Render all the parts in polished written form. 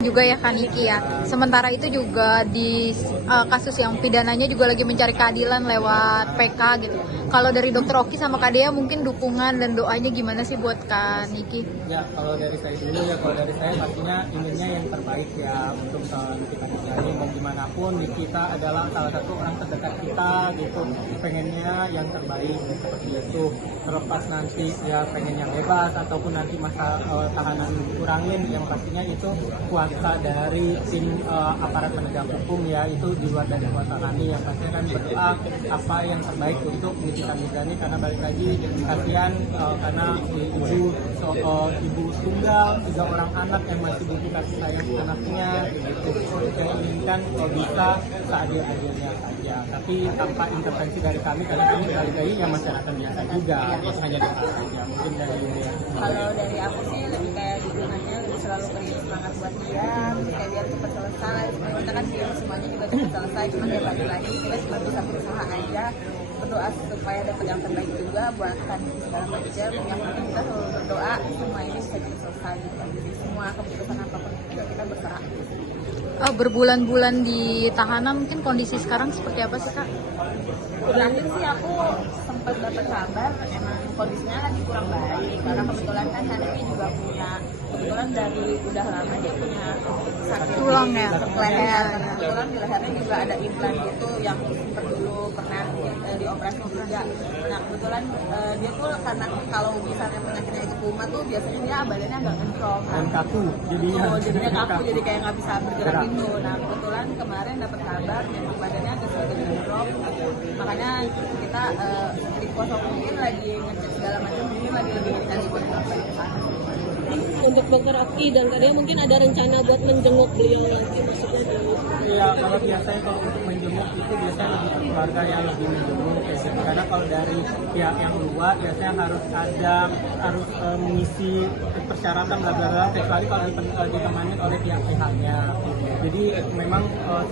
juga ya kan Niki ya. Sementara itu juga di kasus yang pidananya juga lagi mencari keadilan lewat PK gitu. Kalau dari Dokter Oki sama Kak Dea mungkin dukungan dan doanya gimana sih buat Kak Niki? Ya kalau dari saya dulu ya, kalau dari saya pastinya inginnya yang terbaik ya untuk kita Niki. Mau gimana pun kita adalah salah satu orang terdekat kita gitu, pengennya yang terbaik seperti itu. Terlepas nanti ya pengen yang bebas ataupun nanti masa tahanan dikurangin, yang pastinya itu kuasa dari tim aparat penegak hukum ya, itu di luar dari kuasa kami. Yang pastinya kan berdoa apa yang terbaik untuk Nikita Mirzani, karena balik lagi kasihan karena ibu tunggal 3 orang anak yang masih butuh kasih sayang anaknya gitu. Saya inginkan kalau bisa seadil-adilnya saja, tapi tanpa intervensi dari kami, karena kami balik lagi yang masyarakat biasa juga, hanya dari saja. Mungkin dari kalau dari aku sih lebih kayak dukungannya lebih selalu beri semangat buat dia, kayak biar cepat selesai. Sebenarnya kita kan semuanya juga cepat selesai, cuma dia balik lagi kita cuma bisa berusaha aja, berdoa supaya dapat yang terbaik juga buat kan segala macam. Yang penting kita selalu berdoa semua ini bisa cepat selesai gitu. Jadi semua keputusan apapun juga kita berserah. Berbulan-bulan di tahanan, mungkin kondisi sekarang seperti apa sih Kak? Terakhir sih aku sempat dapat kabar emang kondisinya lagi kurang baik, karena kebetulan kan Haniki juga punya, kebetulan dari udah lama dia punya sakit tulang ya, leher. Kebetulan di lehernya juga ada implan gitu yang sempat dulu pernah dioperasi juga. Nah kebetulan dia tuh karena kalau misalnya penyakitnya itu kumat tuh biasanya dia badannya agak ngencrong dan kaku jadinya kaku, jadi kayak nggak bisa bergerak gitu. Nah kebetulan kemarin dapat kabar memang badannya agak sedikit ngencrong, makanya kita di pos mungkin lagi ngecek segala macam, mungkin lagi intens buat apa di sana. Untuk Dokter Oki dan Kak Dea mungkin ada rencana buat menjenguk beliau lagi, maksudnya di... Ya kalau biasanya kalau untuk menjenguk itu biasanya lebih keluarga yang lebih menjenguk kayak gitu. Karena kalau dari pihak yang luar biasanya harus mengisi persyaratan bla bla bla, kecuali kalau ditemani oleh pihaknya. Jadi memang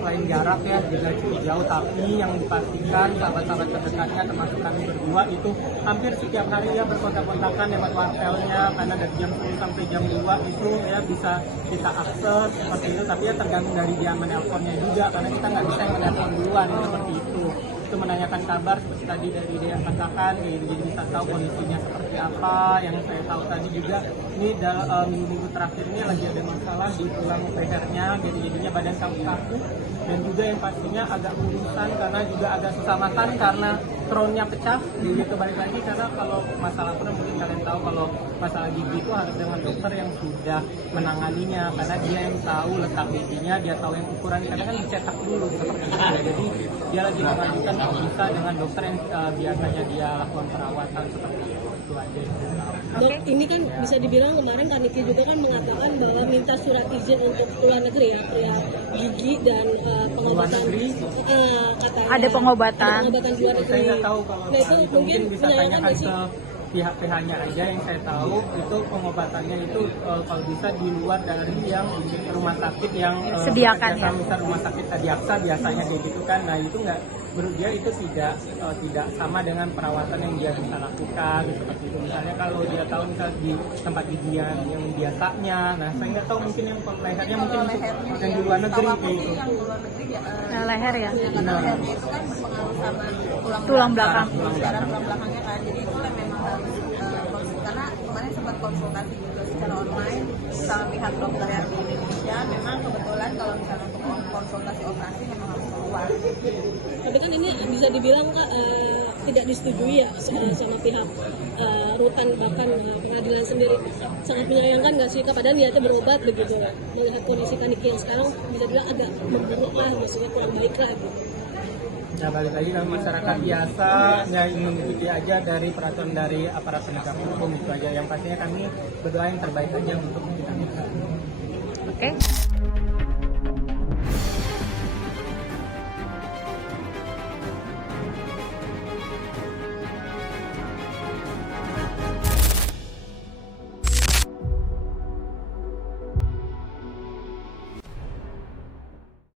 selain jarak ya juga cukup jauh, tapi yang dipastikan sahabat-sahabat terdekatnya termasuk kami berdua itu hampir setiap hari ya berkontak-kontakan lewat wartelnya, karena dari jam 10 sampai jam 2 itu ya bisa kita akses seperti itu, tapi ya tergantung dari dia menelponnya juga, karena kita nggak bisa menelpon duluan seperti itu menanyakan kabar seperti tadi dari dia yang katakan, jadi bisa tahu kondisinya seperti apa. Yang saya tahu tadi juga ini minggu-minggu terakhir ini lagi ada masalah di tulang lehernya, jadi jadinya badan kaku, dan juga yang pastinya agak urusan karena juga agak susah makan karena crownnya pecah gitu. Balik lagi karena kalau masalah pun mungkin kalian tahu kalau masalah gigi itu harus dengan dokter yang sudah menanganinya, karena dia yang tahu letak giginya, dia tahu yang ukuran, karena kan dicetak dulu seperti itu. Jadi dia lagi mengajukan bisa dengan dokter yang biasanya dia lakukan perawatan seperti itu aja. Dok, ini kan bisa dibilang kemarin Kak Niki juga kan mengatakan bahwa minta surat izin untuk keluar negeri ya, gigi dan pengobatan. Katanya Ada pengobatan. Ada pengobatan luar negeri. Saya nggak tahu kalau Nah, itu mungkin bisa tanyakan sih? ke pihak PH-nya aja. Yang saya tahu itu pengobatannya itu kalau bisa di luar dari yang rumah sakit yang Sediakan ya. Misal rumah sakit Adiaksa biasanya kayak gitu kan. Nah itu nggak, menurut dia itu tidak sama dengan perawatan yang dia bisa lakukan seperti itu. Misalnya kalau dia tahu misal di tempat gigi yang biasanya, nah saya nggak tahu mungkin yang lehernya mungkin yang di luar negeri kayak gitu. Yang di luar negeri Nah, leher ya. karena lehernya itu kan berpengaruh sama Tulang belakang. Secara tulang belakangnya kan, jadi itu memang harus karena kemarin sempat konsultasi juga secara online sama pihak dokter yang di Indonesia. Memang kebetulan kalau misalnya untuk konsultasi operasi memang harus keluar. Tapi kan ini bisa dibilang Kak tidak disetujui ya sama pihak rutan, bahkan pengadilan sendiri. Sangat menyayangkan nggak sih Kak, padahal niatnya berobat begitu. Melihat kondisi Kak Niki yang sekarang bisa dibilang agak memburuk lah, maksudnya kurang baik lah gitu. Nah balik lagi kalau masyarakat biasa nggak mengikuti aja dari peraturan dari aparat penegak hukum itu aja. Yang pastinya kami berdoa yang terbaik aja untuk kita. Oke.